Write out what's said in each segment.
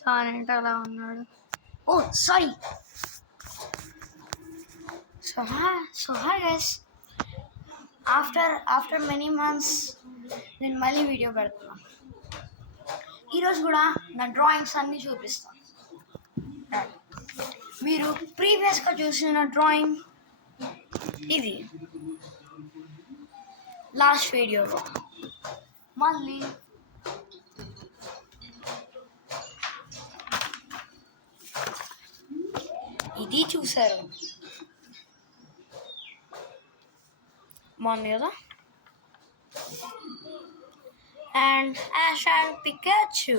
చాలా అలా ఉన్నాడు. Oh sorry. So hi guys, after many months నేను మళ్ళీ వీడియో పెడుతున్నా. ఈరోజు కూడా నా డ్రాయింగ్స్ అన్నీ చూపిస్తాను. మీరు ప్రీవియస్గా చూసిన డ్రాయింగ్ ఇది లాస్ట్ వీడియోలో, మళ్ళీ ఇది చూసారు, బాగుంది కదా. And Ash and Pikachu,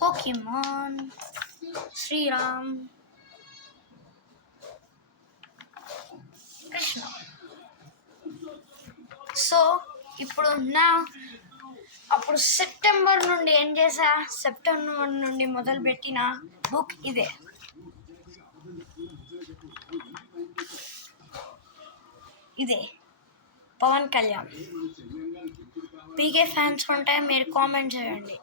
Pokemon, Sriram, Krishna. So ఇప్పుడు అప్పుడు సెప్టెంబర్ నుండి ఏం చేసా, సెప్టెంబర్ నుండి మొదలుపెట్టిన బుక్ ఇదే. పవన్ కళ్యాణ్. పీకే ఫ్యాన్స్ ఉంటే మీరు కామెంట్ చేయండి.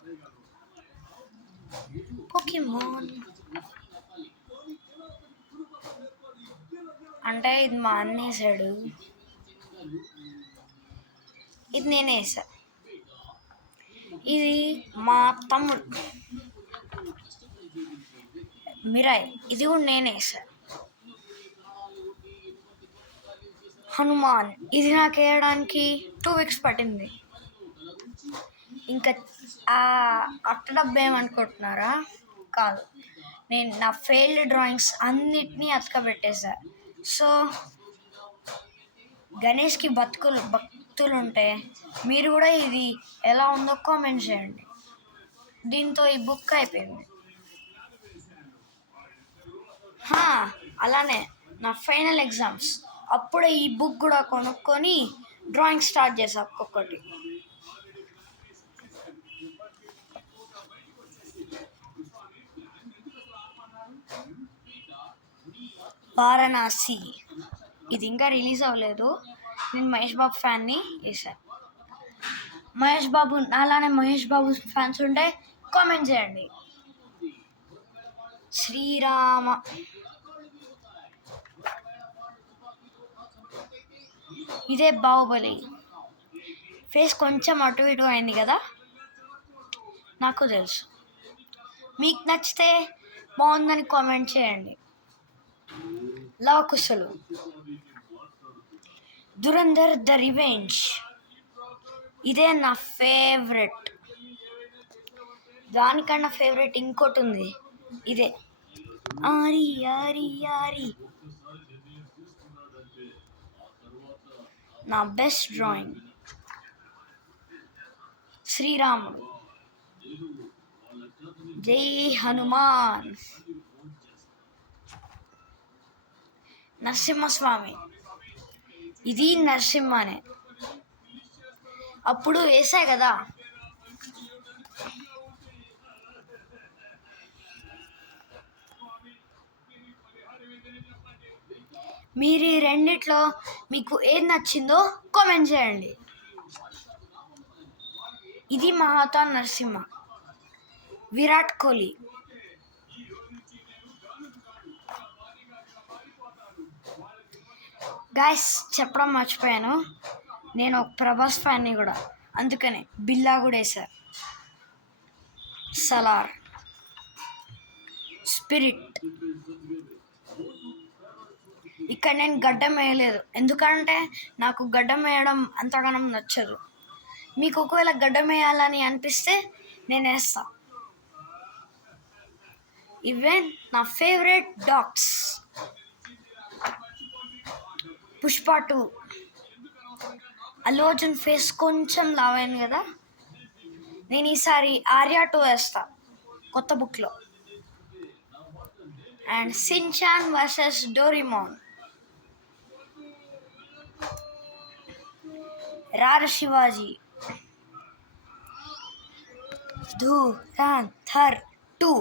పోకీమాన్ అంటే ఇది మా అన్న వేసాడు, ఇది నేను వేసా. ఇది మా తమ్ముడు మిరాయ్, ఇది కూడా నేను వేసా. హనుమాన్, ఇది నాకు వేయడానికి 2 weeks పట్టింది. ఇంకా అట్ట డబ్బు ఏమనుకుంటున్నారా? కాదు, నేను నా ఫెయిల్డ్ డ్రాయింగ్స్ అన్నిటినీ అతకబెట్టేసా. సో గణేష్కి భక్తులు ఉంటే మీరు కూడా ఇది ఎలా ఉందో కామెంట్ చేయండి. దీంతో ఈ బుక్ అయిపోయింది. అలానే నా ఫైనల్ ఎగ్జామ్స్ అప్పుడే ఈ బుక్ కూడా కొనుక్కొని డ్రాయింగ్ స్టార్ట్ చేసా ఒక్కొక్కటి. వారణాసి, ఇది ఇంకా రిలీజ్ అవ్వలేదు. నేను మహేష్ బాబు ఫ్యాన్ని వేసాను. మహేష్ బాబు అలానే మహేష్ బాబు ఫ్యాన్స్ ఉంటే కామెంట్ చేయండి. శ్రీరామ, ఇదే బాహుబలి. ఫేస్ కొంచెం అటు ఇటు అయింది కదా, నాకు తెలుసు. మీకు నచ్చితే బాగుందని కామెంట్ చేయండి. లవకుశలు, దురంధర్ ద రివెంజ్, ఇదే నా ఫేవరెట్. దానికన్నా ఫేవరెట్ ఇంకోటి ఉంది, ఇదే ఆరి ఆరి ఆరి, నా బెస్ట్ డ్రాయింగ్. శ్రీరాముడు, జై హనుమాన్. నరసింహస్వామి, ఇది నరసింహనే, అప్పుడు వేసా కదా. మీరు ఈ రెండిట్లో మీకు ఏది నచ్చిందో కామెంట్ చేయండి. ఇది మహాతా నరసింహ. విరాట్ కోహ్లీ, గైస్ చెప్పడం మర్చిపోయాను, నేను ఒక ప్రభాస్ ఫ్యాన్ని కూడా, అందుకనే బిల్లా కూడా వేశారు. సలార్, స్పిరిట్. ఇక్కడ నేను గడ్డం వేయలేదు, ఎందుకంటే నాకు గడ్డం వేయడం అంతగానం నచ్చదు. మీకు ఒకవేళ గడ్డం వేయాలని అనిపిస్తే నేను వేస్తా. ఇవే నా favourite dogs. Pushpa 2, Allu Arjun face కొంచెం లావైంది కదా, నేను ఈసారి ఆర్యా 2 వేస్తా కొత్త బుక్లో. అండ్ షిన్చాన్ వర్సెస్ డోరేమోన్, రార శివాజీ, ధురంధర్ 2,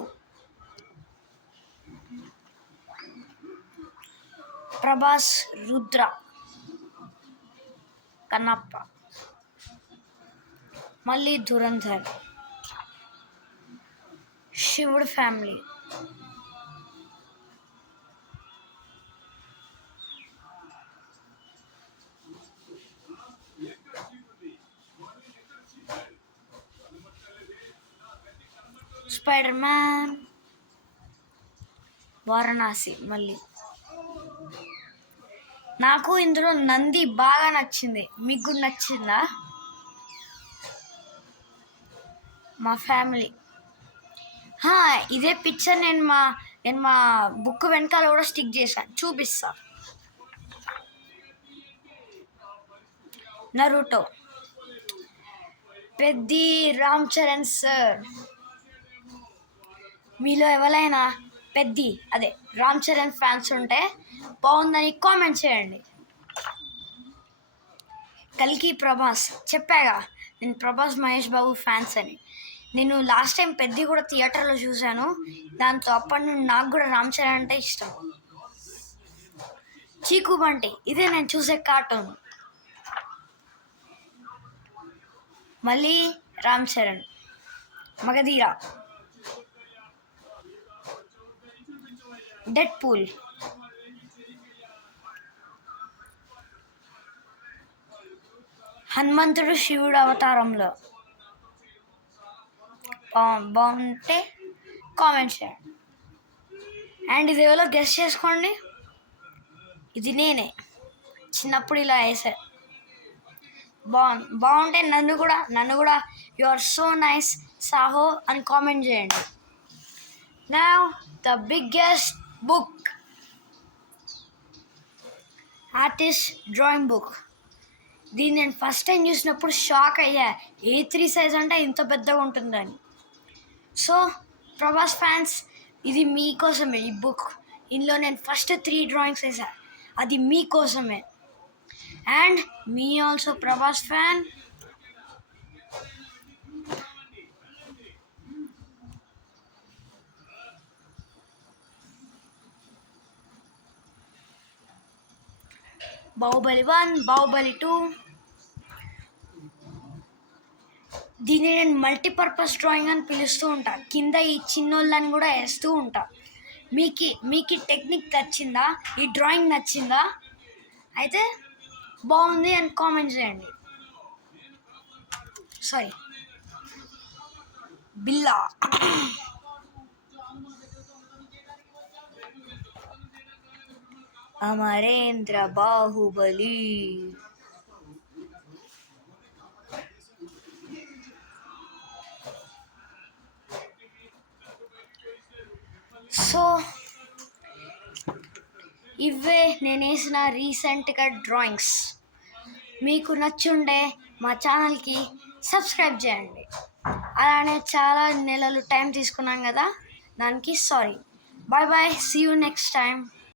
ప్రభాస్ రుద్ర, కన్నప్ప, మళ్ళీ ధురంధర్, శివుడు ఫ్యామిలీ, స్పైడర్ మ్యాన్, వారణాసి. మళ్ళీ నాకు ఇందులో నంది బాగా నచ్చింది. మీకు కూడా నచ్చిందా? మా ఫ్యామిలీ. ఇదే పిక్చర్ నేను మా బుక్ వెనకాల కూడా స్టిక్ చేశాను, చూపిస్తా. Naruto, Peddi Ram Charan sir. మీలో ఎవరైనా పెద్ది అదే రామ్ చరణ్ ఫ్యాన్స్ ఉంటే బాగుందని కామెంట్ చేయండి. కల్కి ప్రభాస్, చెప్పాగా నేను ప్రభాస్ మహేష్ బాబు ఫ్యాన్స్ అని. నేను లాస్ట్ టైం పెద్ది కూడా థియేటర్లో చూశాను. దాంతో అప్పటి నుండి నాకు కూడా రామ్ చరణ్ అంటే ఇష్టం. చీకు బంటి, ఇదే నేను చూసే కార్టూన్. మళ్ళీ రామ్ చరణ్, మగధీరా, డెడ్ పూల్, హనుమంతుడు శివుడు అవతారంలో. బాగుంటే కామెంట్ చేయండి. అండ్ ఇది ఎవరో గెస్ట్ చేసుకోండి. ఇది నేనే చిన్నప్పుడు ఇలా వేసా. బాగుంటే నన్ను కూడా యు ఆర్ సో నైస్ సాహో అని కామెంట్ చేయండి. Now the biggest book, artist drawing book. దీన్ని నేను ఫస్ట్ టైం చూసినప్పుడు షాక్ అయ్యా, A3 సైజ్ అంటే ఇంత పెద్దగా ఉంటుందని. సో ప్రభాస్ ఫ్యాన్స్, ఇది మీకోసమే ఈ బుక్. ఇందులో నేను ఫస్ట్ 3 డ్రాయింగ్స్ వేసా, అది మీకోసమే. And me also Prabhas fan. Baahubali 1, Baahubali 2. దీన్ని నేను మల్టీపర్పస్ డ్రాయింగ్ అని పిలుస్తూ ఉంటా. కింద ఈ చిన్నోళ్ళని కూడా వేస్తూ ఉంటా. మీకు టెక్నిక్ నచ్చిందా? ఈ డ్రాయింగ్ నచ్చిందా? అయితే బాగుంది అని కామెంట్ చేయండి. సారీ, బిల్లా, అమరేంద్ర బాహుబలి. సో ఇవే నేను వేసిన రీసెంట్గా డ్రాయింగ్స్. మీకు నచ్చుండే మా ఛానల్కి సబ్స్క్రైబ్ చేయండి. అలానే చాలా నెలలు టైం తీసుకున్నాం కదా, దానికి sorry. Bye bye, see you next time.